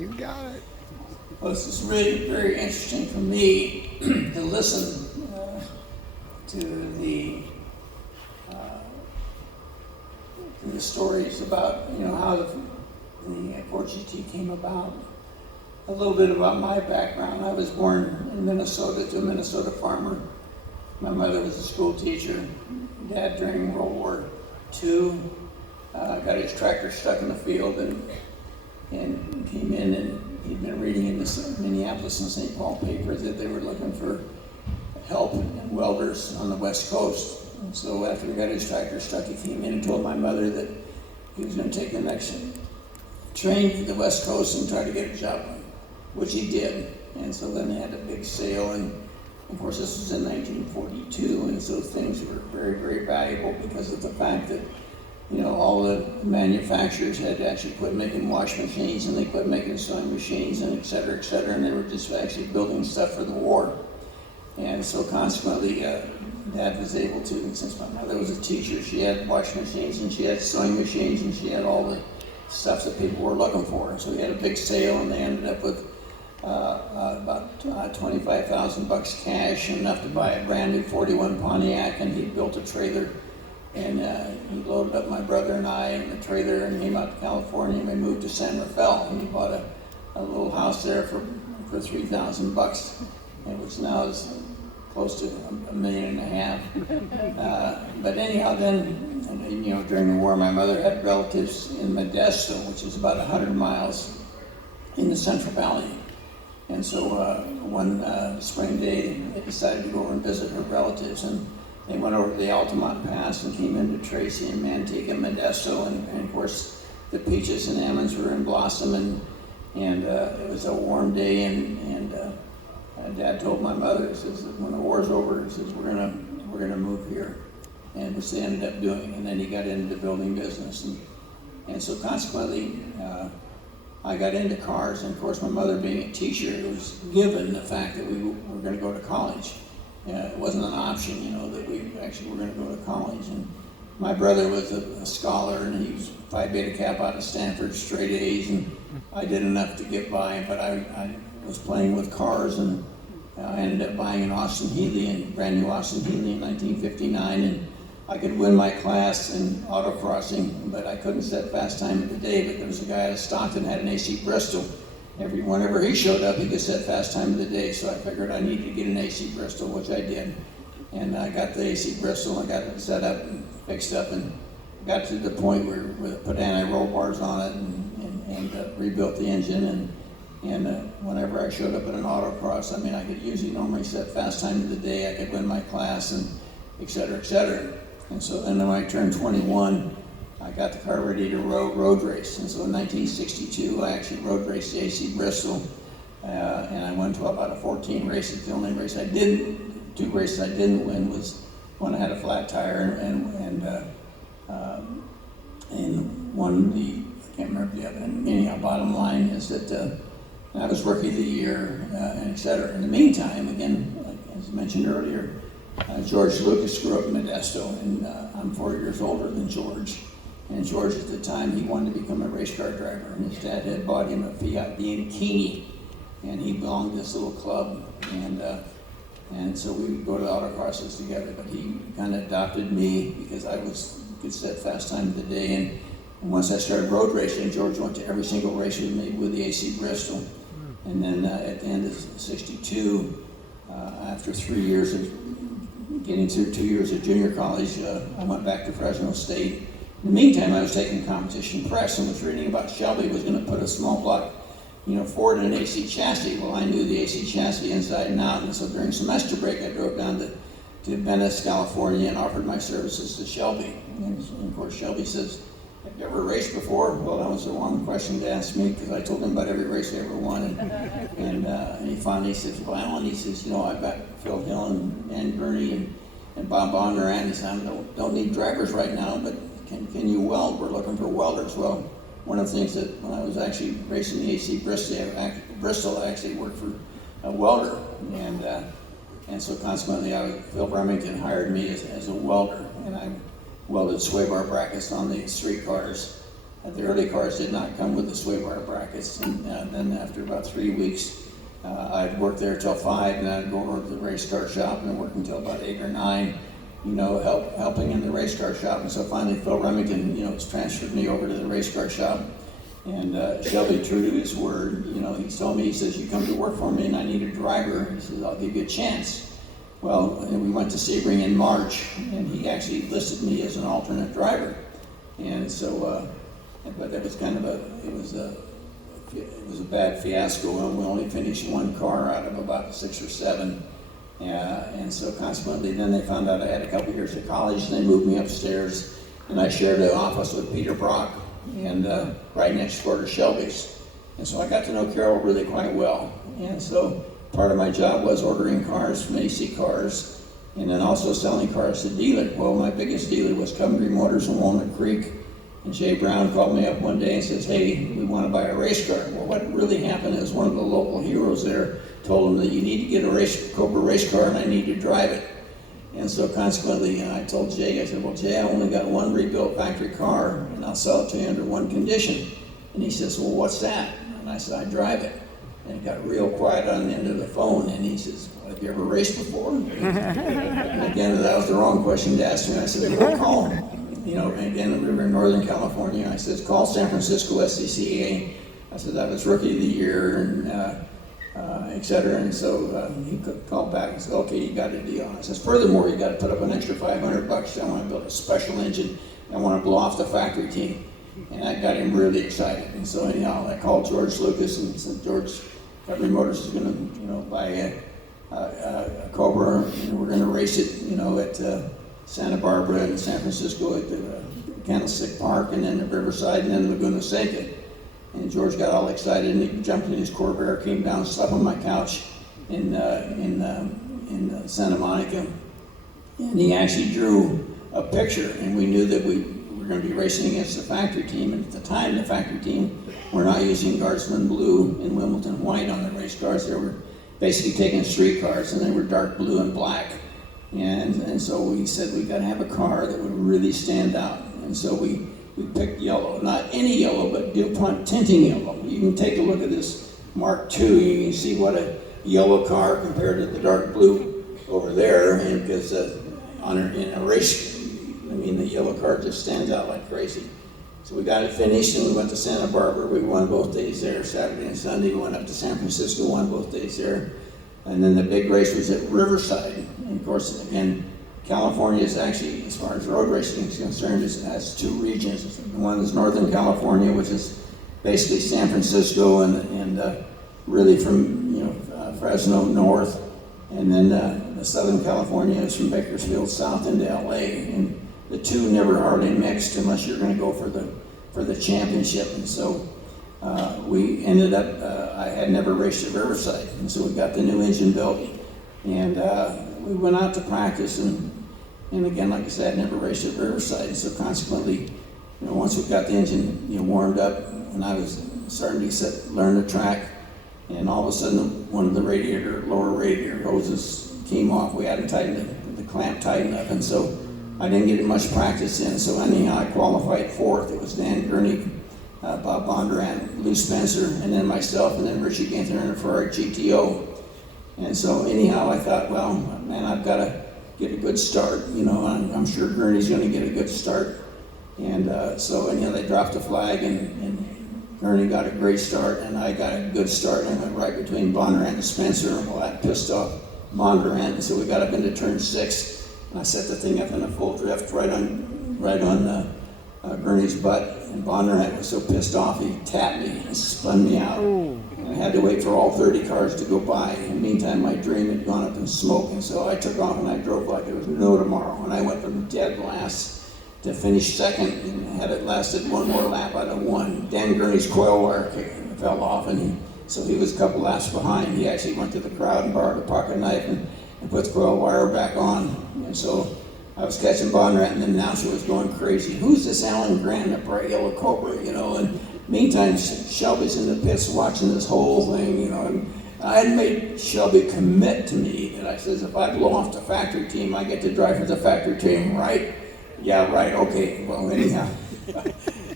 You got it. Well, this is really very interesting for me to listen to the stories about how the Ford GT came about. A little bit about my background. I was born in Minnesota to a Minnesota farmer. My mother was a school teacher. Dad, during World War II, got his tractor stuck in the field and came in, and he'd been reading in the Minneapolis and St. Paul paper that they were looking for help and welders on the West Coast. And so after he got his tractor stuck, he came in and told my mother that he was going to take the next train to the West Coast and try to get a job, which he did. And so then they had a big sale, and of course this was in 1942, and so things were very, very valuable because of the fact that all the manufacturers had actually quit making wash machines, and they quit making sewing machines, and et cetera, and they were just actually building stuff for the war. And so consequently, Dad was able to, and since my mother was a teacher, she had wash machines, and she had sewing machines, and she had all the stuff that people were looking for. And so he had a big sale, and they ended up with about $25,000 cash, enough to buy a brand new 41 Pontiac, and he built a trailer. And he loaded up my brother and I in the trailer and came out to California, and we moved to San Rafael, and he bought a little house there for $3,000, which now is close to $1.5 million. But anyhow, then, during the war, my mother had relatives in Modesto, which is about 100 miles in the Central Valley. And so one spring day, they decided to go over and visit her relatives, and they went over the Altamont Pass and came into Tracy and Manteca and Modesto, and of course the peaches and almonds were in blossom, and it was a warm day, and Dad told my mother, he says, when the war's over, he says, we're gonna move here, and which they ended up doing, and then he got into the building business, and so consequently I got into cars, and of course my mother being a teacher, it was given the fact that we were going to go to college. It wasn't an option, that we actually were going to go to college. And my brother was a scholar, and he was Phi Beta Kappa out of Stanford, straight A's, and I did enough to get by, but I was playing with cars, and I ended up buying an Austin Healey, brand new Austin Healey in 1959, and I could win my class in autocrossing, but I couldn't set fast time of the day. But there was a guy out of Stockton had an AC Bristol. Whenever he showed up, he could set fast time of the day, so I figured I needed to get an AC Bristol, which I did. And I got the AC Bristol, I got it set up and fixed up, and got to the point where we put anti-roll bars on it and rebuilt the engine. And whenever I showed up at an autocross, I could usually normally set fast time of the day, I could win my class, and et cetera, et cetera. And so then when I turned 21, I got the car ready to road race. And so in 1962, I actually road raced the AC Bristol, and I went to about 14 races. The only race two races I didn't win was when I had a flat tire and won I can't remember the other. And anyhow, bottom line is that I was Rookie of the Year, and et cetera. In the meantime, again, as I mentioned earlier, George Lucas grew up in Modesto, and I'm 4 years older than George. And George, at the time, he wanted to become a race car driver, and his dad had bought him a Fiat Bianchini, and he belonged to this little club, and so we would go to autocrosses together. But he kind of adopted me because I could set fast time of the day, and once I started road racing, George went to every single race with me with the AC Bristol. And then at the end of '62, after 3 years of getting through 2 years of junior college, I went back to Fresno State. In the meantime, I was taking competition press and was reading about Shelby was going to put a small block, Ford in an AC chassis. Well, I knew the AC chassis inside and out, and so during semester break, I drove down to Venice, California, and offered my services to Shelby. And of course, Shelby says, "Have you ever raced before?" Well, that was the wrong question to ask me, because I told him about every race I ever won. And he finally says, "Well," and he says, "I've got Phil Hill and Gurney and Bob Bondurant." He said, "I don't need drivers right now, but can you weld? We're looking for welders." Well, one of the things that when I was actually racing the AC Bristol, I actually worked for a welder, and so consequently, Phil Remington hired me as a welder, and I welded sway bar brackets on the street cars. The early cars did not come with the sway bar brackets, and then after about 3 weeks, I'd work there till 5, and then I'd go over to the race car shop and work until about 8 or 9, helping in the race car shop. And so finally Phil Remington, transferred me over to the race car shop. And Shelby, true to his word, he told me, he says, you come to work for me and I need a driver. He says, I'll give you a chance. Well, and we went to Sebring in March, and he actually listed me as an alternate driver. And so, but it was it was a bad fiasco, and we only finished 1 car out of about 6 or 7. And so consequently, then they found out I had a couple years of college, and they moved me upstairs, and I shared an office with Peter Brock, and right next door to Shelby's. And so I got to know Carol really quite well. And so part of my job was ordering cars from AC Cars, and then also selling cars to dealers. Well, my biggest dealer was Coventry Motors in Walnut Creek. And Jay Brown called me up one day and says, hey, we want to buy a race car. Well, what really happened is one of the local heroes there told him that you need to get a Cobra race car and I need to drive it. And so consequently, I told Jay, I said, well, Jay, I only got 1 rebuilt factory car and I'll sell it to you under 1 condition. And he says, well, what's that? And I said, I drive it. And it got real quiet on the end of the phone, and he says, well, have you ever raced before? And again, that was the wrong question to ask me. I said, well, call him. Again, we were in Northern California. I said, call San Francisco SCCA. I said, that was Rookie of the Year, and et cetera. And so he called back and said, okay, you got a deal. I says, furthermore, you got to put up an extra $500. I want to build a special engine. I want to blow off the factory team. And that got him really excited. And so anyhow, I called George Lucas and said, George, Coventry Motors is going to, buy a Cobra, and we're going to race it, at Santa Barbara and San Francisco at the Candlestick Park, and then at Riverside, and then Laguna Seca. And George got all excited, and he jumped in his Corvair, came down, slept on my couch in Santa Monica, and he actually drew a picture, and we knew that we were going to be racing against the factory team. And at the time, the factory team were not using Guardsman blue and Wimbledon white on the race cars. They were basically taking street cars, and they were dark blue and black. And so we said we got to have a car that would really stand out. And so we picked yellow, not any yellow, but DuPont tinting yellow. You can take a look at this Mark II. You can see what a yellow car compared to the dark blue over there. And because in a race, the yellow car just stands out like crazy. So we got it finished, and we went to Santa Barbara. We won both days there, Saturday and Sunday. We went up to San Francisco, won both days there. And then the big race was at Riverside. And of course, again, California is actually, as far as road racing is concerned, it has 2 regions. One is Northern California, which is basically San Francisco and really from Fresno north. And then the Southern California is from Bakersfield south into LA. And the 2 never hardly mixed unless you're going to go for the championship. And so we ended up, I had never raced at Riverside, and so we got the new engine built, and we went out to practice, and again, like I said, I never raced at Riverside, and so consequently, once we got the engine warmed up, and I was starting to learn the track, and all of a sudden, one of the lower radiator hoses came off. We hadn't tightened the clamp tightened up, and so I didn't get much practice in, so anyhow, I qualified 4th. It was Dan Gurney, Bob Bondurant, Lou Spencer, and then myself, and then Richie Ginther in a Ferrari GTO. And so anyhow, I thought, well, man, I've got to get a good start. I'm sure Gurney's going to get a good start. And so they dropped the flag, and Gurney got a great start, and I got a good start. I went right between Bondurant and Spencer, and that pissed off Bondurant. And so we got up into turn 6, and I set the thing up in a full drift right on Gurney's butt. And Bondurant was so pissed off, he tapped me and spun me out. And I had to wait for all 30 cars to go by. In the meantime, my dream had gone up in smoke, and so I took off and I drove like there was no tomorrow. And I went from dead last to finish 2nd, and had it lasted 1 more lap, I'd have won. Dan Gurney's coil wire fell off, and so he was a couple laps behind. He actually went to the crowd and borrowed a pocket knife and put the coil wire back on. And so I was catching Bondurant, and the announcer was going crazy. Who's this Alan Grant in a bright yellow Cobra, And meantime, Shelby's in the pits watching this whole thing, And I had made Shelby commit to me that I says, if I blow off the factory team, I get to drive for the factory team, right? Yeah, right, okay. Well, anyhow,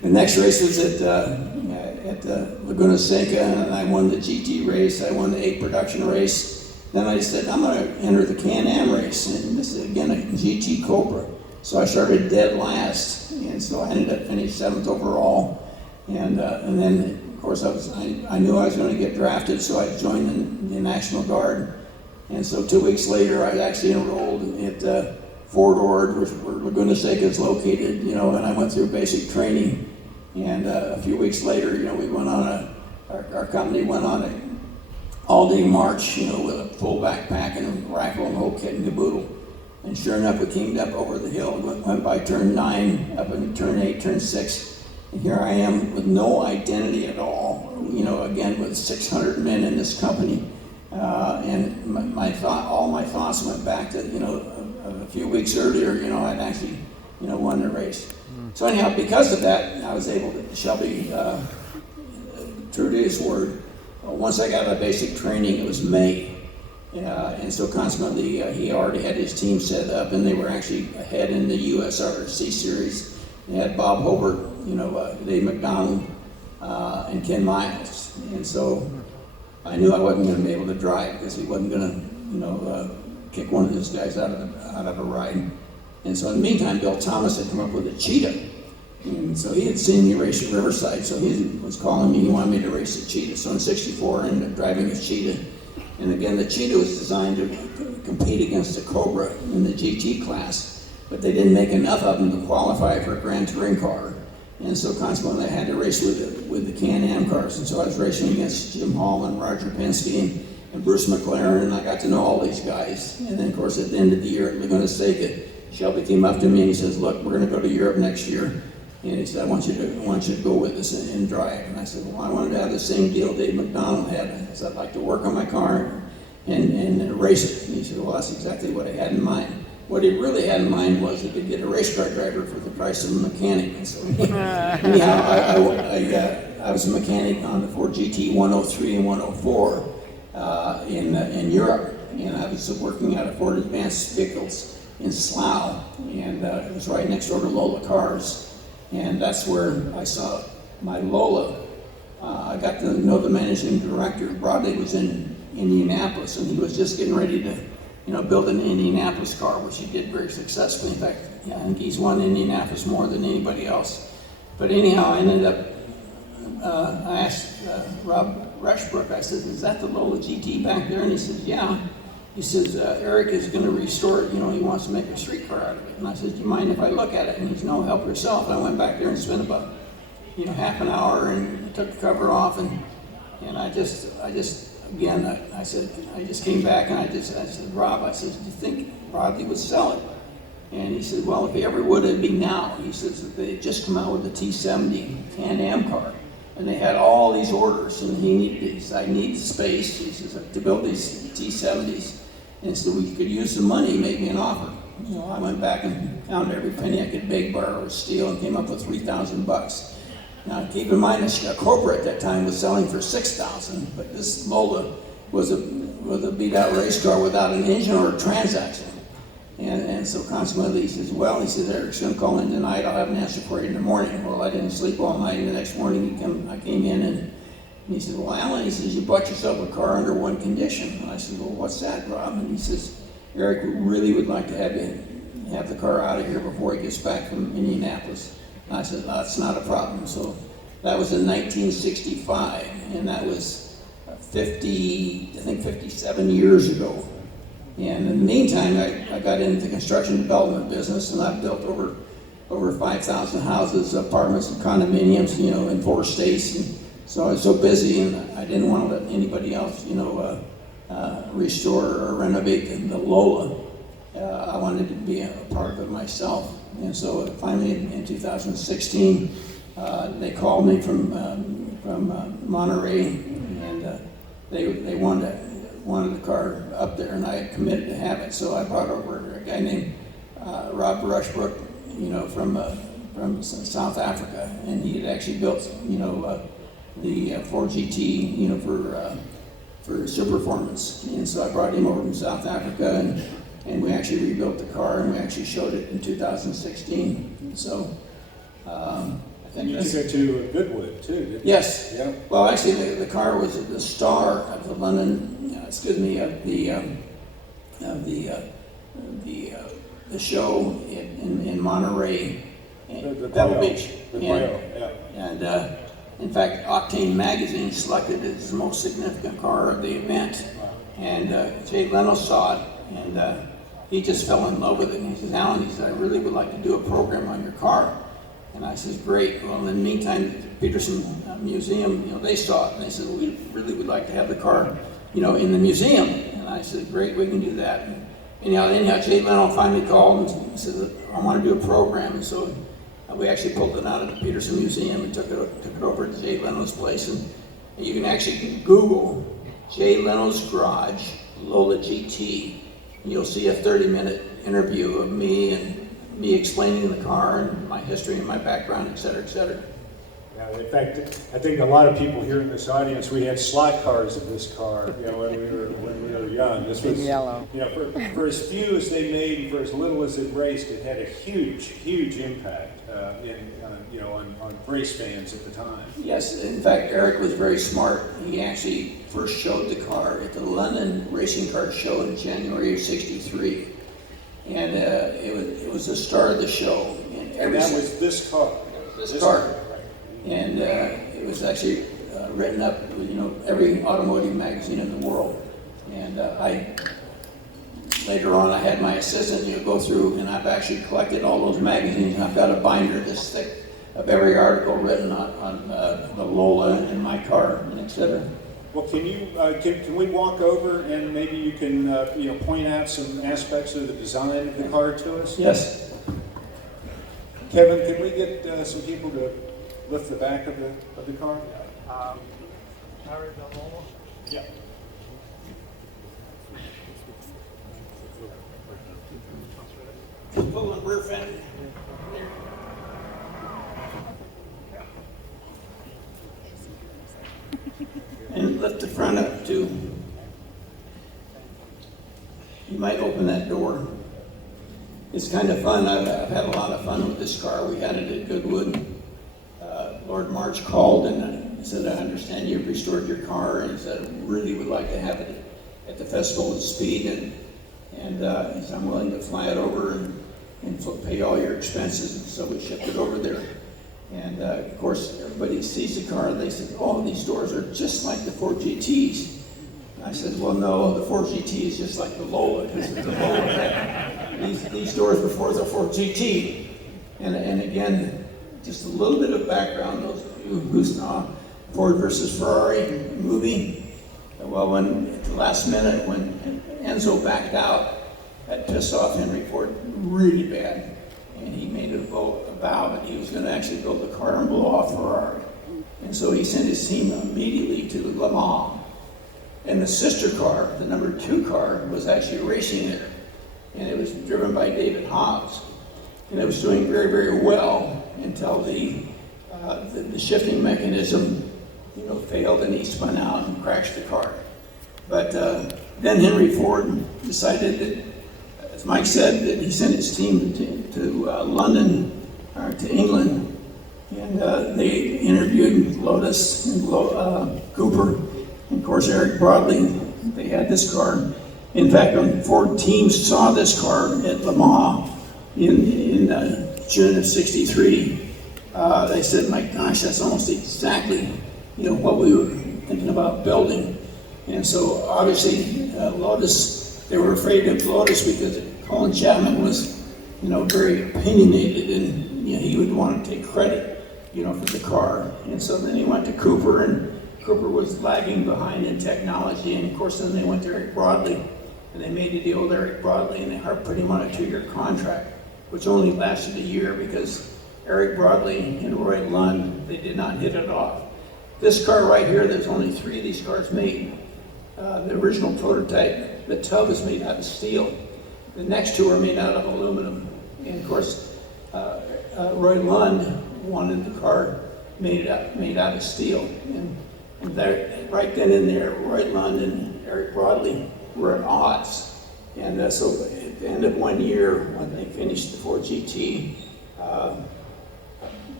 The next race was at Laguna Seca, and I won the GT race. I won the 8 production race. Then I said, I'm going to enter the Can-Am race, and this is again a GT Cobra. So I started dead last, and so I ended up finishing 7th overall. And then, of course, I knew I was going to get drafted, so I joined the National Guard. And so 2 weeks later, I actually enrolled at Fort Ord, where Laguna Seca is located, and I went through basic training. And a few weeks later, we went on our company went on an all-day march, with a full backpack and a rifle and the whole kit and caboodle. And sure enough, we came up over the hill, went by turn 9, up into turn 8, turn 6. And here I am with no identity at all, again, with 600 men in this company. And all my thoughts went back to, a few weeks earlier, I'd actually, won the race. So anyhow, because of that, I was able to, Shelby, true to his word, once I got out of basic training, it was May. And so consequently, he already had his team set up, and they were actually ahead in the USRC series. They had Bob Hobart, Dave McDonald, and Ken Miles. And so I knew I wasn't going to be able to drive because he wasn't going to, kick one of those guys out of a ride. And so in the meantime, Bill Thomas had come up with a Cheetah. And so he had seen me race at Riverside, so he was calling me, he wanted me to race a Cheetah. So in '64, I ended up driving a Cheetah. And again, the Cheetah was designed to compete against the Cobra in the GT class, but they didn't make enough of them to qualify for a Grand Touring car. And so consequently, I had to race with the Can-Am cars. And so I was racing against Jim Hall and Roger Penske and Bruce McLaren, and I got to know all these guys. And then, of course, at the end of the year at Laguna Seca, Shelby came up to me and he says, look, we're going to go to Europe next year. And he said, I want you to go with us and drive. And I said, well, I wanted to have the same deal Dave McDonald had. I said, I'd like to work on my car and race it. And he said, well, that's exactly what I had in mind. What he really had in mind was he could get a race car driver for the price of a mechanic. And so anyhow, I was a mechanic on the Ford GT 103 and 104 in Europe. And I was working out of Ford Advanced Vehicles in Slough, and it was right next door to Lola Cars, and that's where I saw my Lola. I got to know the managing director. Brodley was in Indianapolis, and he was just getting ready to, build an Indianapolis car, which he did very successfully. In fact, I think he's won Indianapolis more than anybody else. But anyhow, I ended up. I asked Rob Rushbrook. I said, "Is that the Lola GT back there?" And he says, "Yeah." He says, Eric is going to restore it, he wants to make a streetcar out of it. And I said, do you mind if I look at it? And he's, no, help yourself. And I went back there and spent about, half an hour and took the cover off. And I just again, I said, I just came back and I said, Rob, I said, do you think Brodley would sell it? And he said, well, if he ever would, it'd be now. He says that they had just come out with the T70 Can-Am car. And they had all these orders, and he said, I need space, he says, to build these T70s. And so we could use some money, he made me an offer. I went back and found every penny I could beg, borrow, or steal, and came up with $3,000. Now, keep in mind, a Cobra at that time was selling for $6,000, but this Lola was a beat-out race car without an engine or a transaxle. And so consequently, he says, Eric's going to call in tonight. I'll have an answer for you in the morning. Well, I didn't sleep all night. And the next morning, I came in, and he said, well, Alan, he says, you bought yourself a car under one condition. And I said, well, what's that, Rob? And he says, Eric really would like to have the car out of here before he gets back from Indianapolis. And I said, no, that's not a problem. So that was in 1965, and that was 57 years ago. And in the meantime, I got into the construction development business, and I've built over 5,000 houses, apartments, and condominiums, in 4 states. And so I was so busy, and I didn't want to let anybody else, restore or renovate the Lola. I wanted to be a part of it myself. And so finally, in 2016, they called me from Monterey, and they wanted the car up there, and I had committed to have it. So I brought over a guy named Rob Rushbrook, from South Africa, and he had actually built, the Ford GT, for Super Performance. And so I brought him over from South Africa, and we actually rebuilt the car, and we actually showed it in 2016. So I And you took it to Goodwood too, didn't you? Yes. Yeah. Well, actually, the car was the star of the London, the show in Monterey, Pebble Beach. And in fact, Octane magazine selected it as the most significant car of the event. And Jay Leno saw it, and he just fell in love with it. And he says, Alan, he said, I really would like to do a program on your car. And I says, great. Well, in the meantime, the Peterson Museum, they saw it, and they said, well, we really would like to have the car, in the museum. And I said, great, we can do that. And anyhow, Jay Leno finally called and said, I want to do a program. And so we actually pulled it out of the Peterson Museum and took it over to Jay Leno's place. And you can actually Google Jay Leno's Garage, Lola GT. And you'll see a 30-minute interview of me and me explaining the car and my history and my background, et cetera, et cetera. Yeah, in fact, I think a lot of people here in this audience, we had slot cars of this car, when we were young. This was yellow. For as few as they made and for as little as it raced, it had a huge impact on race fans at the time. Yes, in fact, Eric was very smart. He actually first showed the car at the London Racing Car Show in January of '63. And it was the star of the show. And that was this car. This car. And it was actually written up, every automotive magazine in the world. And later on, I had my assistant go through, and I've actually collected all those magazines. And I've got a binder this thick of every article written on the Lola and my car, and et cetera. Well, can we walk over and maybe you can point out some aspects of the design of the car to us? Yes. Kevin, can we get some people to lift the back of the car? Yeah. Just pull the rear fender. And lift the front up too. You might open that door. It's kind of fun. I've had a lot of fun with this car. We had it at Goodwood. Lord March called and said, I understand you've restored your car, and he said, I really would like to have it at the Festival of Speed, and he said, I'm willing to fly it over and pay all your expenses. And so we shipped it over there. And of course, everybody sees the car and they said, oh, these doors are just like the Ford GTs. And I said, well, no, the Ford GT is just like the Lola, because the Lola had these doors before the Ford GT. And again, just a little bit of background, those of you who saw Ford versus Ferrari movie. Well, at the last minute, when Enzo backed out, that pissed off Henry Ford really bad. And he made a vow that he was going to actually build the car and blow off Ferrari. And so he sent his team immediately to Le Mans. And the sister car, the number 2 car, was actually racing it. And it was driven by David Hobbs. And it was doing very, very well until the shifting mechanism, failed, and he spun out and crashed the car. But then Henry Ford decided that, as Mike said, that he sent his team to London, or to England, and they interviewed Lotus and Cooper, and of course Eric Broadley. They had this car. In fact, when Ford teams saw this car at Le Mans in June of '63, they said, my gosh, that's almost exactly what we were thinking about building. And so obviously Lotus, they were afraid of Lotus because Colin Chapman was very opinionated, and he would want to take credit for the car. And so then he went to Cooper, and Cooper was lagging behind in technology. And of course then they went to Eric Broadley, and they made a deal with Eric Broadley, and they put him on a 2-year contract, which only lasted a year because Eric Broadley and Roy Lund, they did not hit it off. This car right here, there's only 3 of these cars made. The original prototype, the tub is made out of steel. The next 2 are made out of aluminum. And of course, Roy Lund wanted the car made out of steel. And right then and there, Roy Lund and Eric Broadley were at odds. And so at the end of 1 year, when they finished the Ford GT,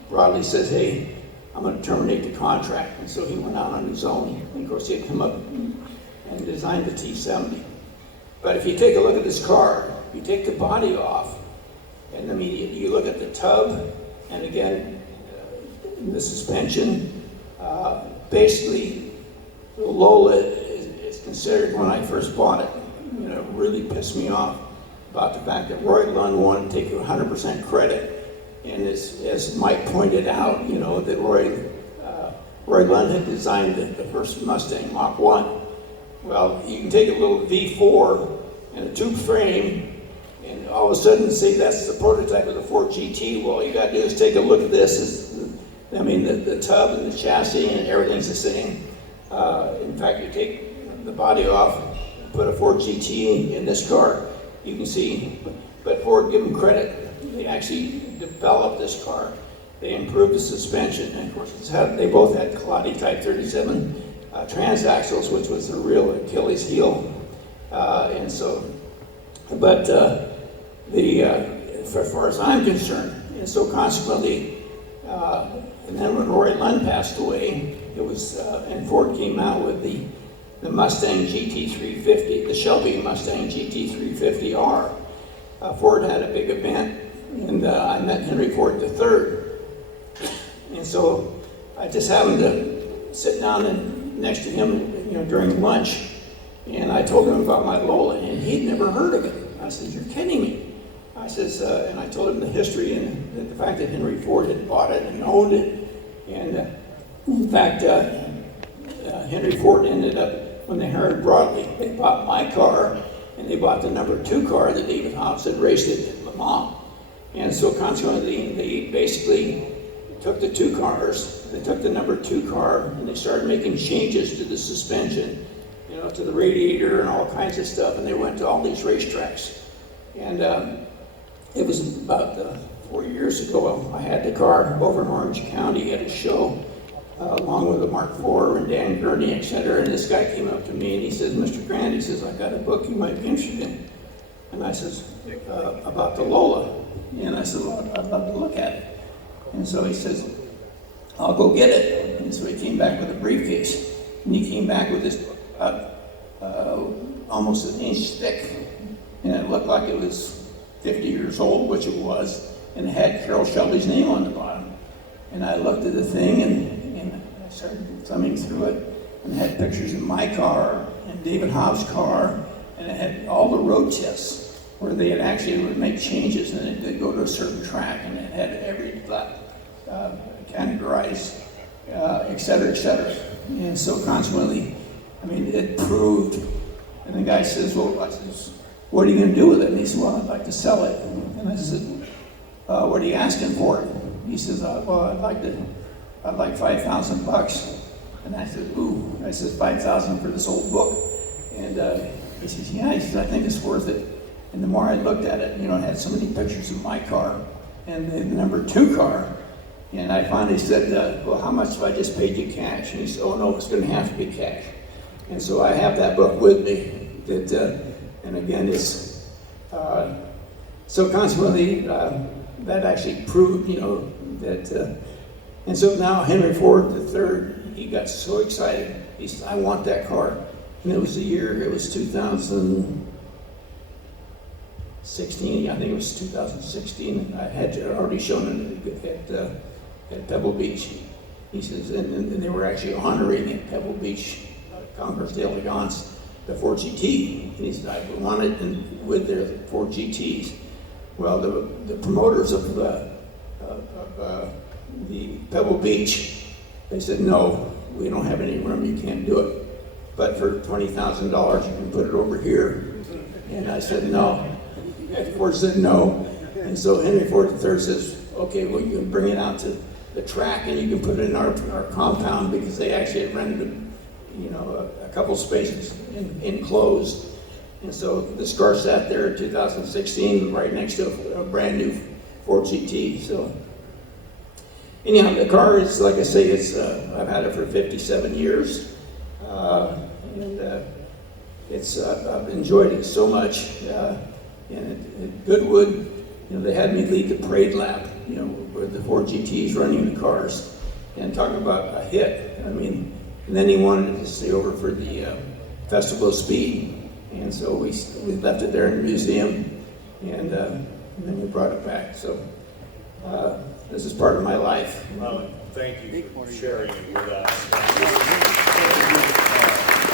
Broadley says, hey, I'm going to terminate the contract. And so he went out on his own. And of course, he had come up and designed the T70. But if you take a look at this car, you take the body off, and immediately you look at the tub, and again, the suspension. Basically, Lola is considered, when I first bought it, really pissed me off about the fact that Roy Lund wanted to take 100% credit. And as Mike pointed out, that Roy Lund had designed the first Mustang Mach 1. Well, you can take a little V4 and a tube frame, and all of a sudden say that's the prototype of the Ford GT. Well, all you got to do is take a look at this. The tub and the chassis and everything's the same. In fact, you take the body off, put a Ford GT in this car, you can see. But Ford, give them credit. They actually developed this car. They improved the suspension, and of course, they both had Colati Type 37 transaxles, which was the real Achilles heel. As far as I'm concerned, and so consequently, and then when Roy Lund passed away, it was, and Ford came out with the Mustang GT350, the Shelby Mustang GT350R. Ford had a big event, and I met Henry Ford III. And so I just happened to sit down next to him, during lunch, and I told him about my Lola, and he'd never heard of it. I said, "You're kidding me." I says, and I told him the history and the fact that Henry Ford had bought it and owned it. And in fact, Henry Ford ended up, when they hired Broadley, they bought my car, and they bought the number 2 car that David Hobbs had raced it at Le Mans. And so consequently, they basically took the 2 cars, they took the number 2 car, and they started making changes to the suspension, to the radiator and all kinds of stuff, and they went to all these racetracks. And it was about 4 years ago, I had the car over in Orange County at a show, along with the Mark IV and Dan Gurney, etc. And this guy came up to me and he says, "Mr. Grant," he says, "I got a book you might be interested in." And I says, "About the Lola." And I said, "Well, I'd love to look at it." And so he says, "I'll go get it." And so he came back with a briefcase. And he came back with this almost an inch thick. And it looked like it was 50 years old, which it was. And it had Carroll Shelby's name on the bottom. And I looked at the thing and I started thumbing through it. And it had pictures of my car and David Hobbs' car. And it had all the road tests where they had actually would make changes and they'd go to a certain track and it had every lap categorized, et cetera, et cetera. And so consequently, it proved. And the guy says, "Well," I says, "what are you going to do with it?" And he said, "Well, I'd like to sell it." And I said, "What are you asking for it?" He says, "Well, I'd like $5,000. And I said, "Ooh." I said, "5,000 for this old book?" And he says, "Yeah." He says, "I think it's worth it." And the more I looked at it, it had so many pictures of my car and the number 2 car. And I finally said, "Well, how much if I just paid you cash?" And he said, "Oh, no, it's going to have to be cash." And so I have that book with me. And again, it's so consequently that actually proved, that. And so now Henry Ford III, he got so excited. He said, "I want that car." And it was 2016. I think it was 2016. I had already shown it at Pebble Beach. He says, and they were actually honoring at Pebble Beach, Concours d'Elegance, the Ford GT. And he said, "I want it with their Ford GTs." Well, the promoters of the Pebble Beach, they said, "No, we don't have any room, you can't do it. But for $20,000, you can put it over here." And I said, "No." And Ford said, "No." And so Henry Ford III says, "Okay, well, you can bring it out to the track and you can put it in our compound," because they actually had rented a couple spaces enclosed. And so this car sat there in 2016 right next to a brand new Ford GT. So anyhow, the car is, like I say, I've had it for 57 years. I've enjoyed it so much. And at Goodwood, they had me lead the parade lap. you know, with the 4 GTs running the cars, and talking about a hit. I mean, and then he wanted to stay over for the Festival of Speed, and so we left it there in the museum, and then we brought it back. So this is part of my life. Well, thank you for sharing it with us.